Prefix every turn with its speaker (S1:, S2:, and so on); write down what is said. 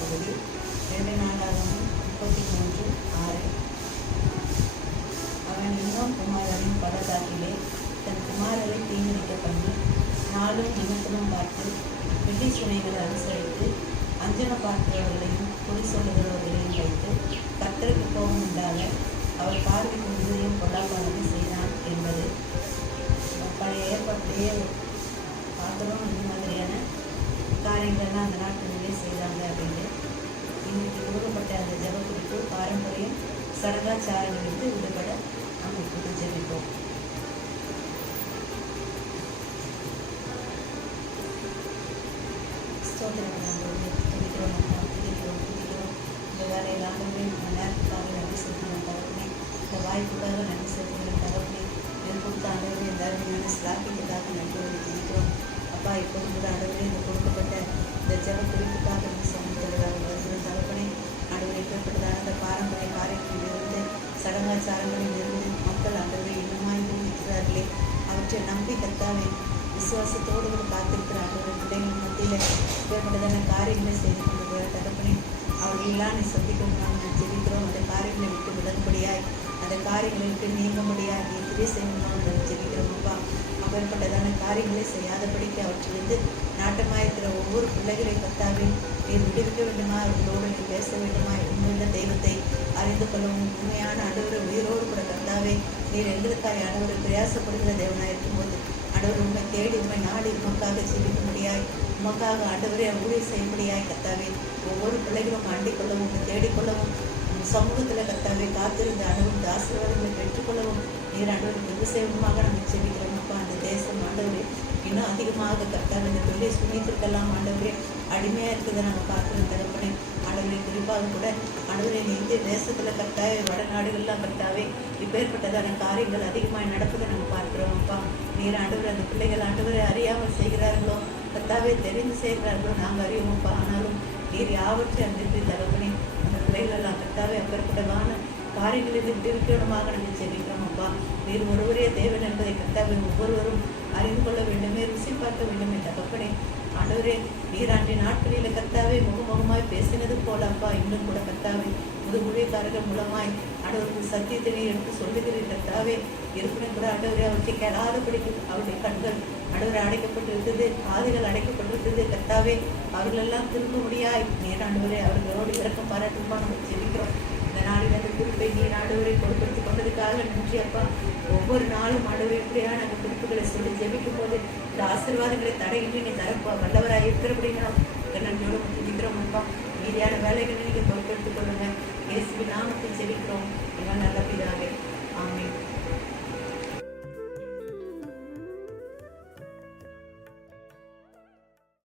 S1: பகுதி இரண்டு நாளாகவும் முப்பத்தி மூன்று ஆறு. அவன் இன்னும் குமாரரின் பள்ளத்தாக்கிலே தன் குமாரரை தீங்கிரிக்க பண்ணி நாளும் நிமித்தமும் பார்த்து வெள்ளி சுனைகளை அனுசரித்து அஞ்சன பார்க்கிறவர்களையும் குறி சொல்லுகிறவர்களையும் வைத்து கத்தருக்கு கோபம் உண்டாக அவர் பார்வைக்கு உதவியும் கொள்ளாப்பானதை செய்தான் என்பது பழைய ஏற்பாட்டிலேயே பார்க்குறோம் இந்த மாதிரியான காரியங்கள்லாம் அந்த நாட்டிலேயே செய்தாங்க அப்படின்னு இன்னைக்கு கொடுக்கப்பட்ட அந்த ஜப குறிப்பு பாரம்பரியம் எடுத்து விடுபட நாம் இப்போது ஜெபிப்போம் ஸ்தோத்திரம் நாங்கள் அப்பா, இந்த வேலையில் ஆண்டவரே இந்த நேரத்துக்காக நன்றி செலுத்துகிறோம் தகவலே இந்த வாய்ப்புக்காக நன்றி செலுத்துகிறோம் தகவலே எனக்கு கொடுத்த ஆண்டவரே இந்த அருமையான ஸ்லாக்கியத்துக்காக நன்றி அப்பா இப்போது கூட அளவில் இந்த கொடுக்கப்பட்ட இந்த ஜபத்தை ஆண்டவரை அந்த பாரம்பரிய காரியங்களிலிருந்து சடங்காச்சாரங்களிலிருந்து மக்கள் ஆண்டவரை இன்னுமாய் இருக்கிறார்களே அவற்றை நம்பி கத்தாவே விசுவாசத்தோடு கூட காத்திருக்கிற ஆண்டவர் பிள்ளைகள் மத்தியில் ஏற்பட்டதான காரியங்களை செய்து கொண்டு போகிற தகப்பனே அவர்களெல்லாம் நீ சந்திக்கணும் நாங்கள் ஜெபிக்கிறோம். அந்த காரியங்களை விட்டு விலகும்படியாய் அந்த காரியங்களை விட்டு முடியாது நீ திரை செய்யணும் நாங்கள் ஜெபிக்கிறோம் அப்பா அப்பேற்பட்டதான காரியங்களை செய்யாதபடிக்கு அவற்றிலிருந்து நாட்டமாயிருக்கிற ஒவ்வொரு பிள்ளைகளை கத்தாவே நீர் விடுவிக்க வேண்டுமா? அவர்களோடு நீ பேச வேண்டுமா? உண்மையுள்ள தெய்வத்தை அறிந்து கொள்ளவும் உண்மையான அடவரை உயிரோடு கூட கத்தாவே நீர் எங்களுக்காக அலுவலர் பிரயாசப்படுகிற தேவனாக இருக்கும்போது அடவர் உண்மை தேடி உண்மை நாடி உமக்காக ஜெபிக்க முடியாய் உமக்காக அடவரை ஊழியர் முடியாய் கத்தாவே ஒவ்வொரு பிள்ளைகளும் ஆண்டிக் கொள்ளவும் தேடிக்கொள்ளவும் சமூகத்தில் கத்தாவே காத்திருந்த அனுபவம் ஆசீர்வாதங்களை பெற்றுக்கொள்ளவும். நீர் ஆண்டவருக்கு எது செய்வமாக நம்ம ஜெபிக்கிறோம் அப்பா அந்த தேசம் ஆண்டவரே இன்னும் அதிகமாக கத்தாவே இந்த தொழிலை சுனித்திற்கெல்லாம் ஆண்டவரே. அடிமையாக இருக்கிறத நாங்கள் பார்க்குற தகப்பனே. ஆண்டவரே குறிப்பாக கூட ஆண்டவரே நீ இந்திய தேசத்தில் கட்டாய வடநாடுகள்லாம் கத்தாவே இப்பேற்பட்டதான காரியங்கள் அதிகமாக நடப்பதை நம்ம பார்க்குறோம் அப்பா. நீர் ஆண்டவர் அந்த பிள்ளைகள் ஆண்டவரை அறியாமல் செய்கிறார்களோ கத்தாவே தெரிந்து செய்கிறார்களோ நாங்கள் அறிவோம்ப்பா ஆனாலும் நீர் யாவற்றை அன்றைக்கு தகப்பனே. காரியங்களை காரியங்களில் விடுவிக்கணுமாக நாங்கள் ஜெபிக்கிறோம் அப்பா. நீர் ஒருவரே தேவன் என்பதை கத்தாவின் ஒவ்வொருவரும் அறிந்து கொள்ள வேண்டுமே ருசி பார்க்க வேண்டுமே தகப்பனே ஆண்டவரே நீராண்டி நாட்களில் கத்தாவே முகமுகமாய் பேசினது போல அப்பா இன்னும் கூட கத்தாவே புது ஊழியக்காரர்கள் மூலமாய் ஆண்டவருக்கு சத்தியத்தை நீர் எடுத்து சொல்லுகிறீர் கத்தாவே இருக்கணும் கூட ஆண்டவரே அவற்றை கெடாதபடிக்கு அவருடைய கண்கள் ஆண்டவரை அடைக்கப்பட்டிருந்தது காதுகள் அடைக்கப்பட்டிருந்தது. கத்தாவே அவர்களெல்லாம் திரும்ப முடியாய் நீராண்டவரே அவர்களோடு இறக்கம் பாராட்டுமா நம்ம ஜெபிக்கிறோம் நாளில் அந்த குறிப்பை நீர் ஆண்டவரை பொறுப்படுத்திக் கொண்டதுக்காக நன்றி அப்பா. ஒவ்வொரு நாளும் ஆண்டவர் எப்படியா நாங்கள் குறிப்புகளை சொல்லி ஜெபிக்கும் போது இந்த ஆசீர்வாதங்களை தடையின்றி நீ தரப்பா. வல்லவராக இருக்கிறபடினா நன்றியோட துதிக்கிறோம் அப்பா. மீதியான வேலைகளை நீங்கள் பொறுப்பெடுத்துக் கொள்ளுங்க. இயேசுவின் நாமத்தில் ஜெபிக்கிறோம். எல்லாம் நல்ல